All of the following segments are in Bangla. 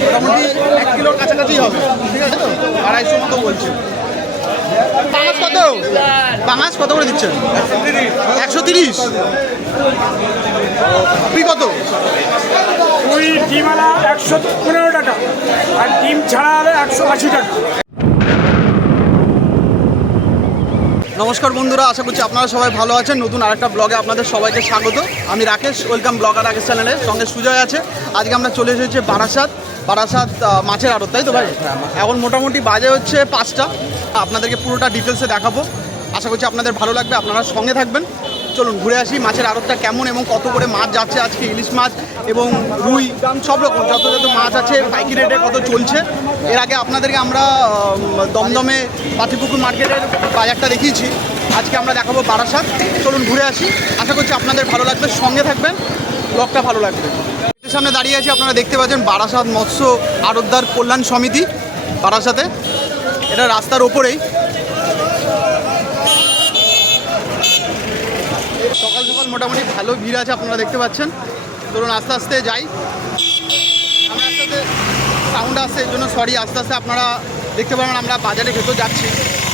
মোটামুটি এক কিলোর কাছাকাছি হবে ঠিক আছে তো আড়াইশো মতো বলছে পাঙাশ কত? পাঙাশ কত করে দিচ্ছেন? একশো তিরিশ? তুই কত? ওই আলা একশো পনেরো টাকা, আর ডিম ছাড়া হলে একশো আশি টাকা। নমস্কার বন্ধুরা আশা করছি আপনারা সবাই ভালো আছেন। নতুন আরেকটা ব্লগে আপনাদের সবাইকে স্বাগত। আমি রাকেশ ওয়েলকাম ব্লগার রাকেশ চ্যানেলে সঙ্গে সুজয় আছে। আজকে আমরা চলে এসেছি বারাসাত। বারাসাত মাছের আড়ত তাই তো ভাই? এখন মোটামুটি বাজে হচ্ছে পাঁচটা। আপনাদেরকে পুরোটা ডিটেলসে দেখাবো। আশা করছি আপনাদের ভালো লাগবে আপনারা সঙ্গে থাকবেন। চলুন ঘুরে আসি, মাছের আড়তটা কেমন এবং কত করে মাছ যাচ্ছে আজকে, ইলিশ মাছ এবং রুই, সব রকম, যত যত মাছ আছে পাইকি রেটে কত চলছে। এর আগে আপনাদেরকে আমরা দমদমে পাতিপুকুর মার্কেটের বাজারটা দেখিয়েছি। আজকে আমরা দেখাবো বারাসাত। চলুন ঘুরে আসি। আশা করছি আপনাদের ভালো লাগবে, সঙ্গে থাকবেন, ব্লগটা ভালো লাগবে। সামনে দাঁড়িয়ে আছি, আপনারা দেখতে পাচ্ছেন বারাসাত মৎস্য আড়তদার কল্যাণ সমিতি, বারাসাতে। এটা রাস্তার ওপরেই। মোটামুটি ভালো ভিড় আছে আপনারা দেখতে পাচ্ছেন। ধরুন আস্তে আস্তে যাই। আমরা আস্তে আস্তে সাউন্ড আসছে এর জন্য সরি আস্তে আস্তে আপনারা দেখতে পাবেন আমরা বাজারে ভেতর যাচ্ছি।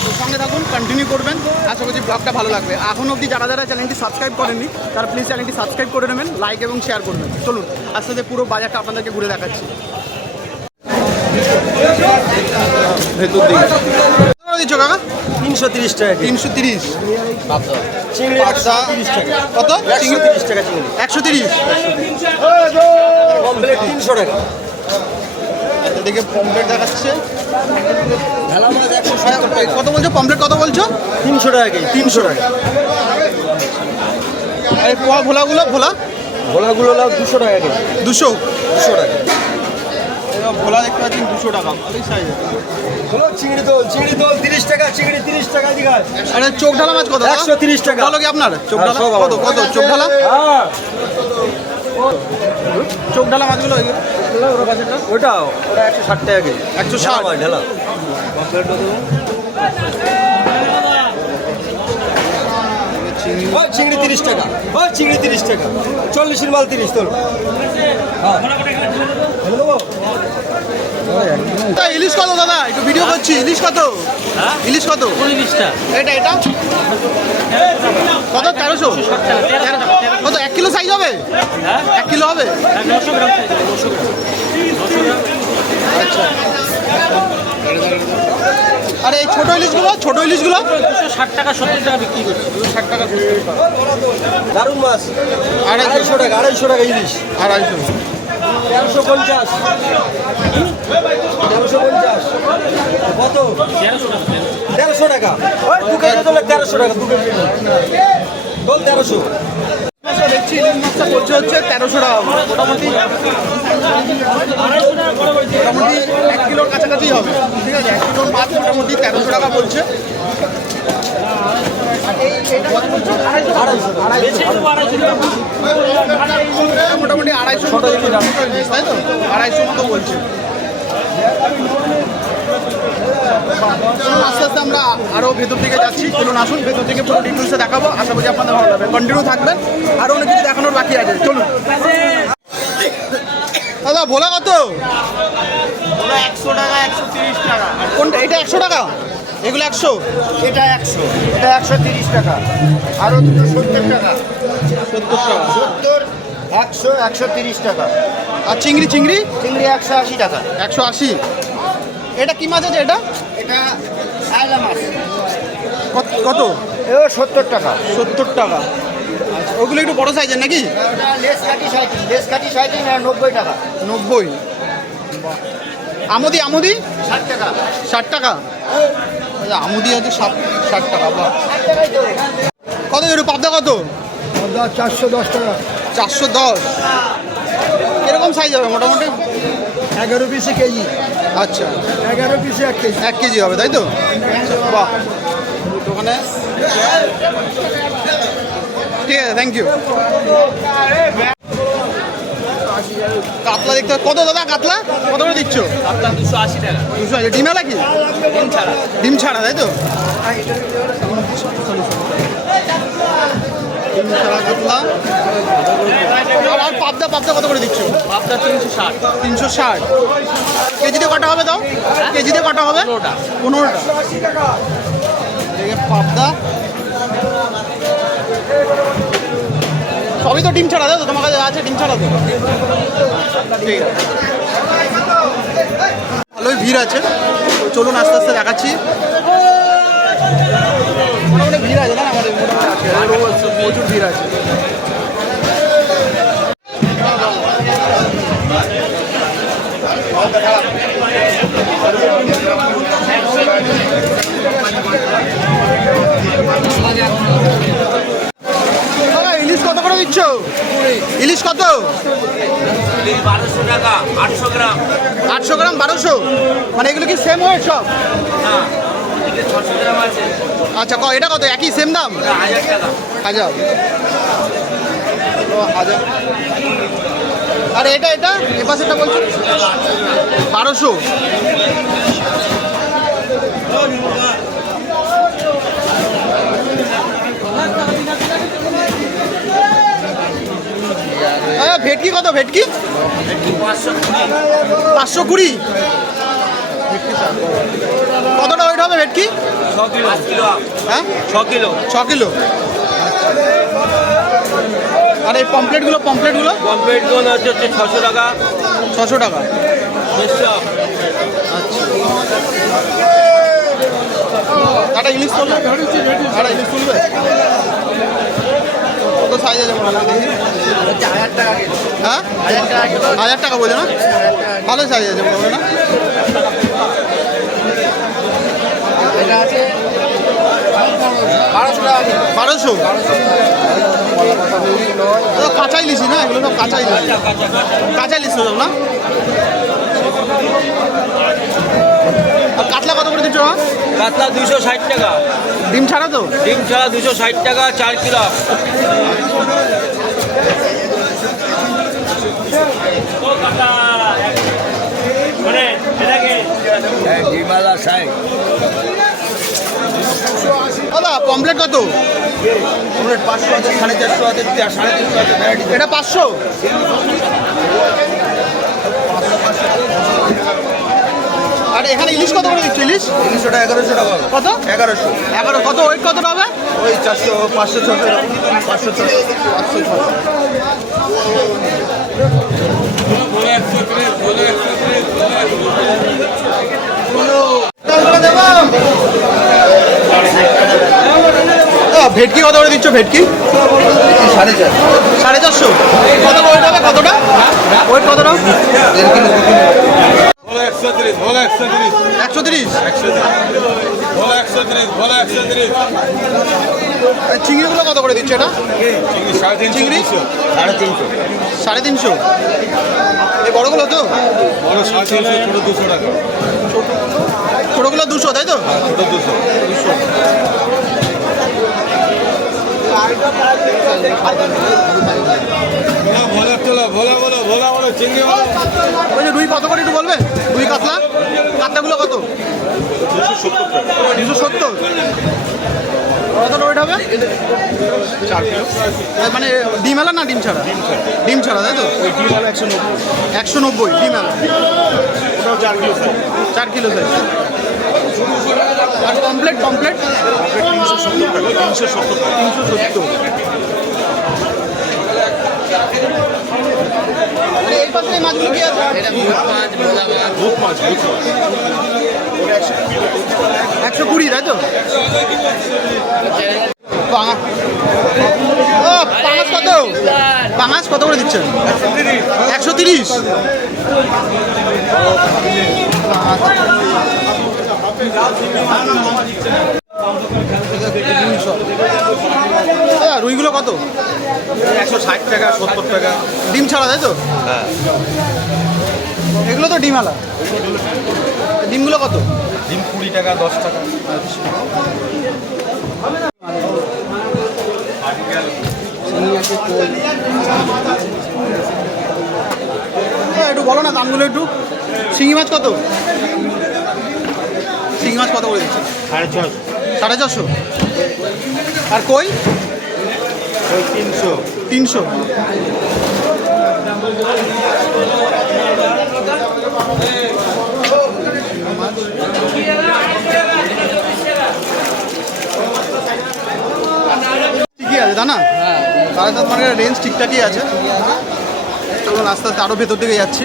তো সঙ্গে থাকুন কন্টিনিউ করবেন। আশা করছি ব্লগটা ভালো লাগবে। এখন অবধি যারা যারা চ্যানেলটি সাবস্ক্রাইব করেননি, তারা প্লিজ চ্যানেলটি সাবস্ক্রাইব করে নেবেন লাইক এবং শেয়ার করবেন চলুন, আস্তে আস্তে পুরো বাজারটা আপনাদেরকে ঘুরে দেখাচ্ছি। ভেতর দিকে। দিচ্ছ কাকা? তিনশো তিরিশ টাকা তিনশো তিরিশ। চিংড়ি তিরিশ টাকা। কত? একশো তিরিশ টাকা চিংড়ি। একশো তিরিশ। কমপ্লিট তিনশো টাকা। এদিকে পমপ্লেট দেখাচ্ছে। কত বলছো? পমপ্লেট কত বলছো? তিনশো টাকা কেজি। তিনশো টাকা। আর ভোলাগুলো ভোলা? ভোলাগুলো দুশো টাকা কেজি। দুশো। দুশো টাকা। ভোলা দেখতে পাচ্ছেন দুশো টাকা ভালোই সাইজ হলো চিংড়ি দোল চিংড়ি দোল তিরিশ টাকা চিংড়ি তিরিশ টাকা দিঘা আরে চোখ ঢালা মাছ কত একশো তিরিশ টাকা। বলো কি আপনার? চোখ হ্যাঁ, ঢালা কত কত? চোখ ঢালা? হ্যাঁ। চোখ ঢালা মাছগুলো? ওটা ওটা একশো ষাট টাকা কেজি। একশো ষাট? ঢালা ঢালা। ওই চিংড়ি তিরিশ টাকা ওই চিংড়ি তিরিশ টাকা। চল্লিশের মাল তিরিশ তোর হ্যাঁ। ইলিশ কত দাদা? একটু ভিডিও করছি। ইলিশ কত? ইলিশ কত? এটা এটা? কত? তেরোশো? কত? এক কিলো সাইজ হবে? এক কিলো হবে? আচ্ছা। আর এই ছোট ইলিশগুলো ছোট ইলিশগুলো? ষাট টাকা সত্তর টাকা বিক্রি করছি। ষাট টাকা। দারুণ মাছ। আড়াইশো। আড়াইশো টাকা আড়াইশো টাকা ইলিশ। আড়াইশো। তেরোশো পঞ্চাশ। তেরোশো পঞ্চাশ। কত? তেরোশো টাকা। ওই দু কেজি তোলে তেরোশো টাকা দু কেজি বল তেরোশো। দেখছি ইলিশ মাছটা পড়ছে হচ্ছে তেরোশো টাকা। মোটামুটি মোটামুটি এক কিলোর কাছাকাছি হবে। ঠিক আছে এক কিলোর মাছ মোটামুটি তেরোশো টাকা বলছে। মোটামুটি আড়াইশো মতো ইলিশ, তাই তো? আড়াইশো মতো বলছে আস্তে আস্তে আমরা আরও ভেতর দিকে যাচ্ছি। চলুন আসুন ভেতর থেকে পুরো ডিটেলসে দেখাবো। আশা করছি আপনাদের ভালো লাগবে। কন্টিনিউ থাকবেন। আরও অনেক কিছু দেখানোর বাকি আছে। চলুন। দাদা ভোলা কত? একশো টাকা একশো তিরিশ টাকা। কোনটা? এটা একশো টাকা? এগুলো একশো? এটা একশো। এটা একশো তিরিশ টাকা। আরও দুটো সত্তর টাকা। সত্তর টাকা। সত্তর একশো একশো তিরিশ টাকা। আর চিংড়ি চিংড়ি? চিংড়ি একশো আশি টাকা। একশো আশি। এটা কি মাছ আছে এটা? এটা আয়লা মাছ। কত- এও সত্তর টাকা। সত্তর টাকা। আচ্ছা ওগুলো একটু বড় সাইজের নাকি? লেস কাটি সাইকেল লেস কাটি সাইকেল না নব্বই টাকা। নব্বই। আমদি আমদি? ষাট টাকা। ষাট টাকা। আমদি আছে ষাট ষাট টাকা কত একটু পাবদা কত? চারশো দশ টাকা। চারশো দশ। এরকম সাইজ হবে মোটামুটি? এগারো পিসে কেজি। আচ্ছা। এগারো পিসে এক কেজি। এক কেজি হবে তাই তো? বাহ। দোকানে ঠিক আছে থ্যাংক ইউ কাতলা দেখতে কত দাদা কাতলা? কত করে দিচ্ছ? আপনার দুশো আশি টাকা। দুশো আছে ডিমেলা কি? ডিম ছাড়া। ডিম ছাড়া তাই তো? কাতলা আর- পাবদা পাবদা কত করে দিচ্ছ? পাবদা তিনশো ষাট। তিনশো ষাট। কেজিতে কটা হবে দাও? কেজিতে কটা হবে? পনেরোটা। পাবদা। সবই তো ডিম ছাড়া তাই তো তোমার কাছে আছে ডিম ছাড়া তো। ঠিক আছে। ভালোই ভিড় আছে। চলুন আস্তে আস্তে দেখাচ্ছি। মোটামুটি ভিড় আছে না আমাদের? আছে প্রচুর ভিড় আছে। দাদা, ইলিশ কত করে দিচ্ছ ইলিশ কত? বারোশো টাকা আটশো গ্রাম। আটশো গ্রাম বারোশো। মানে এগুলো কি সেম হয় সব? না আচ্ছা ক- এটা কত? একই সেম দাম? হাজার। হাজার। আর, এটা এটা? এ পাশেটা বলছো? বারোশো। ভেটকি কত? ভেটকি? পাঁচশো কুড়ি। কতটা ওয়েট হবে ভেটকি ছ কিলো হ্যাঁ? ছ কিলো। ছ কিলো আর এই পমপ্লেটগুলো পমপ্লেটগুলো কমপ্লিট হচ্ছে ছশো টাকা। ছশো টাকা একটা ইলিশ তুলবে একটা ইলিশ তুলবে? কত সাইজ আছে হ্যাঁ? হাজার টাকা বলে না? ভালো সাইজ আছে মোটামুটি না। বারোশো তো কাঁচা ইলিশই না? এগুলো সব কাঁচা ইলিশ কাঁচা ইলিশ তো সব না? আর কাতলা কত করে দিচ্ছ কাতলা দুশো ষাট টাকা। ডিম ছাড়া তো? ডিম ছাড়া দুশো ষাট টাকা চার কিলো। ডিমালা ষাট দাদা পমপ্লেট কত? পাঁচশো আছে সাড়ে চারশো আছে সাড়ে তিনশো আছে ভ্যারাইটি এটা পাঁচশো? আর এখানে ইলিশ কত করে দিচ্ছ ইলিশ? টাকা এগারোশো টাকা কত? এগারোশো। এগারো কত? ওয়েট কতটা হবে ওই চারশো পাঁচশো ছশো পাঁচশো ছশো পাঁচশো ছশো। ভেটকি কত করে দিচ্ছ ভেটকি? সাড়ে চার। সাড়ে চারশো। কত ওয়েট হবে কতটা? ওয়েট কতটা? ভোলা একশো তিরিশ ভোলা একশো তিরিশ। একশো তিরিশ? একশো ভোলা একশো তিরিশ ভোলা একশো তিরিশ। আর চিংড়িগুলো কত করে দিচ্ছ এটা? চিংড়ি সাড়ে তিনশো চিংড়ি? সাড়ে তিনশো। সাড়ে তিনশো। এই বড়গুলো তো? বড় সাড়ে তিনশো ছোটো দুশো টাকা। ছোটোগুলো দুশো, তাই তো? দুশো ওই যে রুই কত করে একটু বলবেন রুই কাতলা? কাতলাগুলো কত? দুশো সত্তর। মানে ডিম এলা না ডিম ছাড়া? ডিম ছাড়া, তাই তো? ডিম একশো নব্বই একশো নব্বই, ডিম এলা। চার কিলো চার কিলো সাইজ আর কমপ্লেট কমপ্লেট তিনশো সত্তর টাকা তিনশো সত্তর টাকা তিনশো সত্তর এই পাশে মাছগুলো কি আছে। বুক মাছ বুক মাছ একশো কুড়ি তাই তো? পাঙাশ কত? পাঙাশ কত করে দিচ্ছেন? একশো তিরিশ। রুইগুলো কত? একশো ষাট টাকা সত্তর টাকা। ডিম ছাড়া তাই তো? এগুলো তো ডিম আলা ডিমগুলো কত? ডিম কুড়ি টাকা দশ টাকা। হ্যাঁ, একটু বলো না দামগুলো একটু। শিঙি মাছ কত? শিঙি মাছ কত করে দিচ্ছে। সাড়ে ছশো সাড়ে চারশো আর কই? তিনশো। তিনশো। ঠিকই আছে তা না? সাড়ে সাত মানে রেঞ্জ ঠিকঠাকই আছে। চলুন আস্তে আস্তে আরও ভেতর দিকে যাচ্ছি।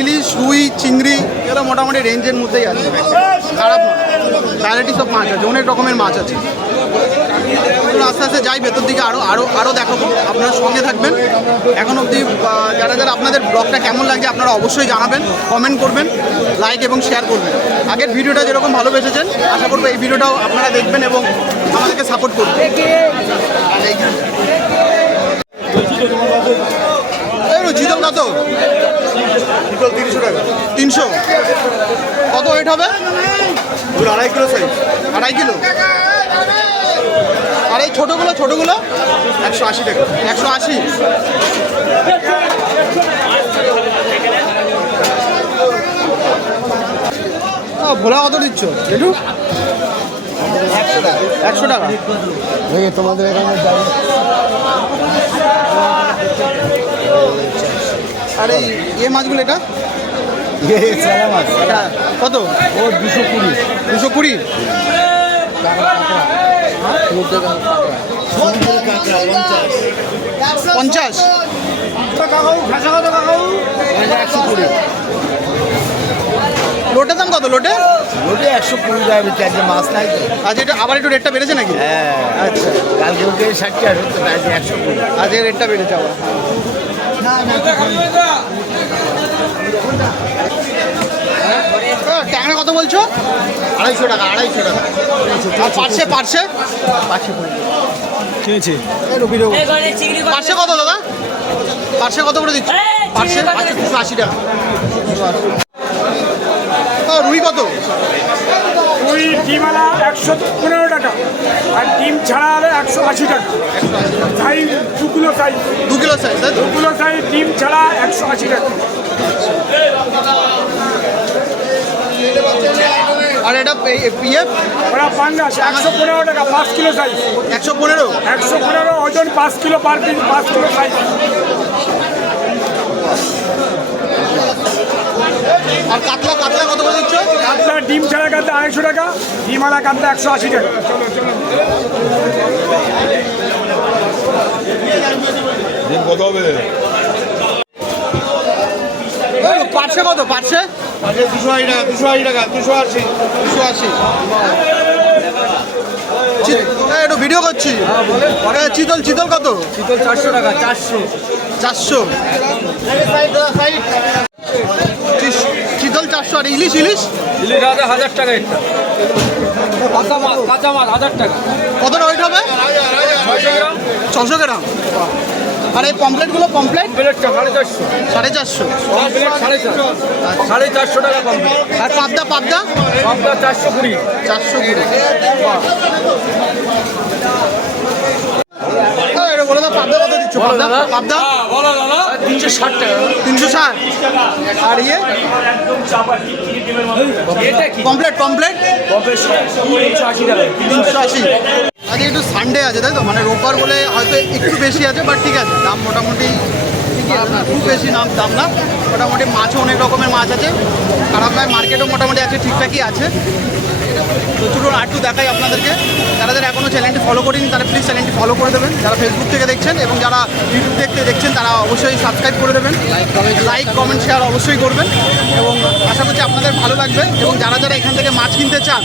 ইলিশ রুই চিংড়ি এগুলো মোটামুটি রেঞ্জের মধ্যেই আছে। খারাপ না ভ্যারাইটি সব মাছ আছে অনেক রকমের মাছ আছে। আস্তে আস্তে যাই ভেতর দিকে আরও আরও আরও দেখাবো। আপনারা সঙ্গে থাকবেন। এখন অবধি যারা যারা আপনাদের ব্লগটা কেমন লাগছে আপনারা অবশ্যই জানাবেন কমেন্ট করবেন লাইক এবং শেয়ার করবেন। আগের ভিডিওটা যেরকম ভালোবেসেছেন আশা করব এই ভিডিওটাও আপনারা দেখবেন এবং আমাদেরকে সাপোর্ট করবেন। এই রে, চিতল চিতল তিনশো টাকা। তিনশো? কত ওয়েট হবে? ওগুলো আড়াই কিলো সাইজ আড়াই কিলো? আর এই ছোটোগুলো ছোটোগুলো? একশো আশি টাকা। একশো আশি? ভোলা কত দিচ্ছ? একটু একশো টাকা। তোমাদের এখানে আর এই ইয়ে মাছগুলো এটা? স্যালা মাছ। কত? ও দুশো কুড়ি। দুশো কুড়ি? পঞ্চাশ। লোটের দাম কত লোটে? ওটা একশো কুড়ি টাকা বেচে আজকে মাছ নাই আজ এটা আবার একটু রেটটা বেড়েছে নাকি? হ্যাঁ। আচ্ছা। কালকে ওকে ষাট টাকা আজকে একশো কুড়ি। আজ এর রেটটা বেড়েছে আবার। ট্যাংরা কত বলছো? আড়াইশো টাকা আড়াইশো টাকা। আর পার্সে পার্সে কিনেছি পার্সে কত দাদা? পার্সে কত করে দিচ্ছ? পার্সে দুশো আশি টাকা। রুই কত? ডিমওয়ালা একশো পনেরো টাকা আর ডিম ছাড়া হলে একশো আশি টাকা। সাইজ দু কিলো সাইজ দু কিলো সাইজ দু কিলো সাইজ ডিম ছাড়া একশো আশি টাকা। আর এটা ইয়ে? ওরা পাঙ্গাস একশো পনেরো টাকা পাঁচ কিলো সাইজ একশো পনেরো? একশো পনেরো ওজন পাঁচ কিলো পার পিস পাঁচ কিলো সাইজ আর কাতলা কাতলা কত করে দিচ্ছ? কাতলা ডিম ছাড়া কাতলা আড়াইশো টাকা ডিমওয়ালা কাতলা একশো আশি টাকা। দিন কত হবে? পার্সে কত? পার্সে দুশো আশি টাকা দুশো আশি টাকা দুশো আশি দুশো আশি। একটু ভিডিও করছি। এই, চিতল চিতল কত? চিতল চারশো টাকা চারশো। চারশো। আর ইলিশ ইলিশ? ইলিশ হাজার হাজার টাকা একটা। কাঁচা মাছ কাঁচা মাছ হাজার টাকা কতটা ওয়েট হবে? ছয়শো গ্রাম। ছশো গ্রাম। আর এই পমপ্লেটগুলো পমপ্লেট প্লেটটা সাড়ে চারশো। সাড়ে চারশো। প্লেট সাড়ে চারশো। সাড়ে চারশো। টাকা কমপ্লিট আর পাবদা পাবদা? সবটা চারশো কুড়ি। চারশো কুড়ি। এটা পাবদা পাবদা পাবদা তিনশো ষাট টাকা। তিনশো ষাট। আর ইয়ে? Complete complete. তিনশো আশি। আজকে একটু সানডে আছে তাই তো? মানে রোববার বলে হয়তো একটু বেশি আছে বাট ঠিক আছে। দাম মোটামুটি খুব বেশি নাম দাম না। মোটামুটি মাছও অনেক রকমের মাছ আছে। খারাপ নয় মার্কেটও মোটামুটি আছে ঠিকঠাকই আছে। আর একটু দেখাই আপনাদেরকে। যারা যারা এখনও চ্যানেলটি ফলো করেনি তারা প্লিজ চ্যানেলটি ফলো করে দেবেন। যারা ফেসবুক থেকে দেখছেন এবং যারা ইউটিউব দেখতে দেখছেন তারা অবশ্যই সাবস্ক্রাইব করে দেবেন। লাইক কমেন্ট শেয়ার অবশ্যই করবেন। এবং আশা করছি আপনাদের ভালো লাগবে। এবং যারা যারা এখান থেকে মাছ কিনতে চান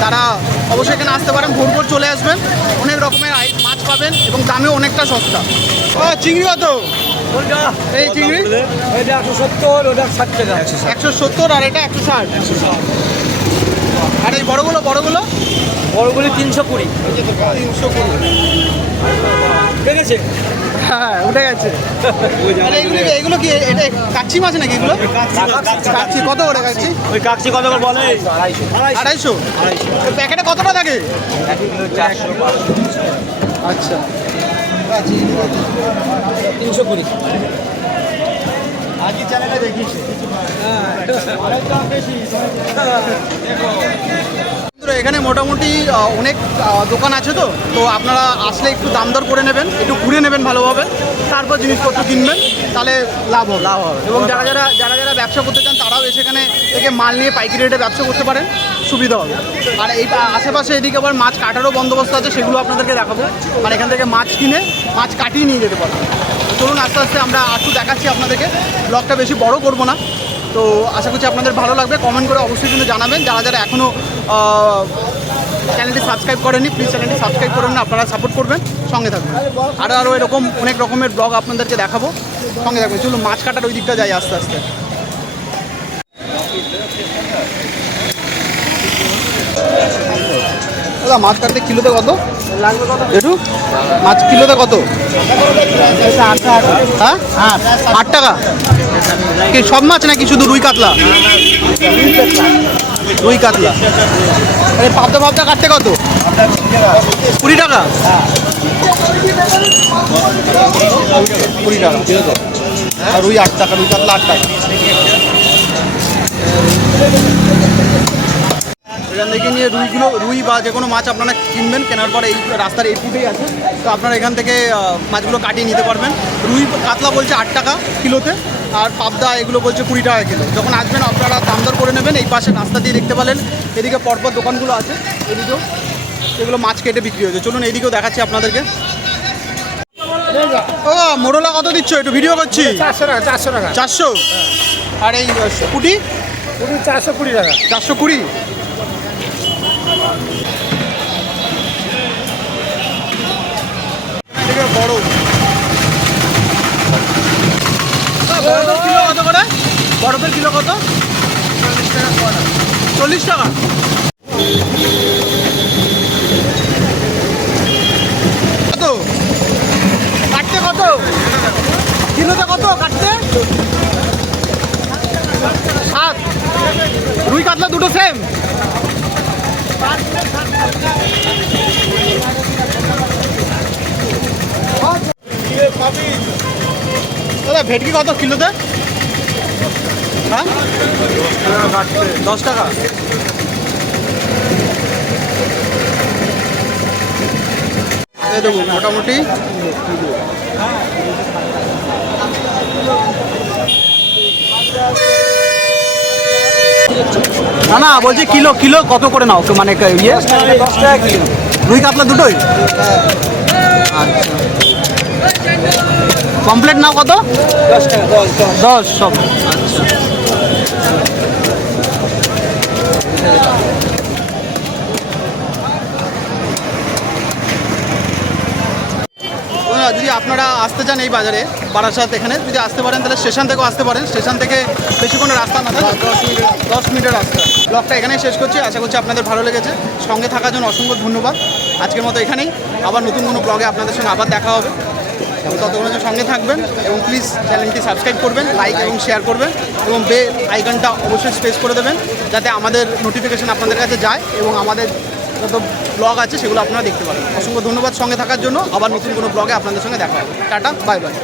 তারা অবশ্যই এখানে আসতে পারেন। ভোর ভোর চলে আসবেন। অনেক রকমের আই- মাছ পাবেন এবং দামেও অনেকটা সস্তা। ও চিংড়ি কত? এই চিংড়ি? এটা একশো সত্তর ওটা ষাট টাকা। একশো সত্তর আর এটা একশো ষাট। আর এই বড়গুলো বড়গুলো? বড়গুলি তিনশো কুড়ি। তিনশো কুড়ি ঠিক আছে হ্যাঁ উঠে গেছে। এগুলো কি এটা কাচ্চি মাছ নাকি এগুলো? কাচ্চি কত করে কাচ্চি ওই কাকচি কত করে বলে? আড়াইশো। প্যাকেটে কতটা থাকে? আচ্ছা। তিনশো কুড়ি। চ্যানেলে দেখিস। এখানে মোটামুটি অনেক দোকান আছে তো? তো আপনারা আসলে একটু দাম দর করে নেবেন একটু ঘুরে নেবেন ভালোভাবে। তারপর জিনিসপত্র কিনবেন তাহলে লাভ হবে। লাভ হবে। এবং যারা যারা যারা যারা ব্যবসা করতে চান তারাও এসে এখানে থেকে মাল নিয়ে পাইকারি রেটে ব্যবসা করতে পারেন। সুবিধা হবে। আর এই আশেপাশে এদিকে আবার মাছ কাটারও বন্দোবস্ত আছে সেগুলো আপনাদেরকে দেখাবো। আর এখান থেকে মাছ কিনে মাছ কাটিয়ে নিয়ে যেতে পারবেন। চলুন, আস্তে আস্তে আমরা একটু দেখাচ্ছি আপনাদেরকে। ব্লগটা বেশি বড় করব না। তো আশা করছি আপনাদের ভালো লাগবে। কমেন্ট করে অবশ্যই কিন্তু জানাবেন। যারা যারা এখনও চ্যানেলটি সাবস্ক্রাইব করেনি প্লিজ চ্যানেলটি সাবস্ক্রাইব করবেন না, আপনারা সাপোর্ট করবেন। সঙ্গে থাকবেন আরও আরও এরকম অনেক রকমের ব্লগ আপনাদেরকে দেখাবো। সঙ্গে থাকবেন চলুন, মাছ কাটার ওই দিকটা যাই আস্তে আস্তে। দাদা, মাছ কাটতে কিলোতে কত? একটু মাছ কিলোতে কত? হ্যাঁ? আট টাকা? কি সব মাছ নাকি শুধু রুই কাতলা? রুই কাতলা। আরে পাবদা পাবদা কাটতে কত? কুড়ি টাকা? কুড়ি টাকা। আর রুই আট টাকা, রুই কাতলা আট টাকা। এখান থেকে নিয়ে রুইগুলো রুই বা যে কোনো মাছ আপনারা কিনবেন কেনার পরে এই রাস্তার এই ফুটেই আছে। তো আপনারা এখান থেকে মাছগুলো কাটিয়ে নিতে পারবেন। রুই কাতলা বলছে আট টাকা কিলোতে আর পাবদা এগুলো বলছে কুড়ি টাকা কিলো। যখন আসবেন আপনারা দাম দর করে নেবেন এই পাশে রাস্তা দিয়ে দেখতে পেলেন এদিকে পরপর দোকানগুলো আছে এদিকেও এগুলো মাছ কেটে বিক্রি হয়েছে। চলুন এদিকেও দেখাচ্ছি আপনাদেরকে। ও মোরলা কত দিচ্ছ একটু ভিডিও করছি? চারশো টাকা চারশো টাকা। চারশো? আর এই কুড়ি চারশো কুড়ি টাকা। চারশো কুড়ি? বড় বরফের কিলো কত চল্লিশ টাকা কত কাটতে কত কিলোতে কত কাটতে সাত। রুই কাতলা দুটো সেম দাদা ভেটকি কত কিলোতে? হ্যাঁ? দশ টাকা। দেখুন মোটামুটি। না না, বলছি কিলো কিলো কত করে নাও? মানে ইয়ে? রুই কাতলা দুটোই? আচ্ছা। কমপ্লেট নাও কত? দশ, সব। আচ্ছা যদি আপনারা আসতে চান এই বাজারে, বারাসাত এখানে, যদি আসতে পারেন, তাহলে স্টেশন থেকেও আসতে পারেন। স্টেশন থেকে বেশি কোনো রাস্তা না থাকে দশ মিনিট দশ মিনিটের রাস্তা। ব্লগটা এখানেই শেষ করছি। আশা করছি আপনাদের ভালো লেগেছে। সঙ্গে থাকার জন্য অসংখ্য ধন্যবাদ। আজকের মতো এখানেই। আবার নতুন কোনো ব্লগে আপনাদের সঙ্গে আবার দেখা হবে। এবং ততক্ষণের সঙ্গে থাকবেন এবং প্লিজ চ্যানেলটি সাবস্ক্রাইব করবেন লাইক এবং শেয়ার করবেন এবং বে আইকনটা অবশ্যই স্পেস করে দেবেন, যাতে আমাদের নোটিফিকেশন আপনাদের কাছে যায় এবং আমাদের যত ব্লগ আছে সেগুলো আপনারা দেখতে পাবেন অসংখ্য ধন্যবাদ সঙ্গে থাকার জন্য। আবার নতুন কোনো ব্লগে আপনাদের সঙ্গে দেখা হবে। Tata, bye bye.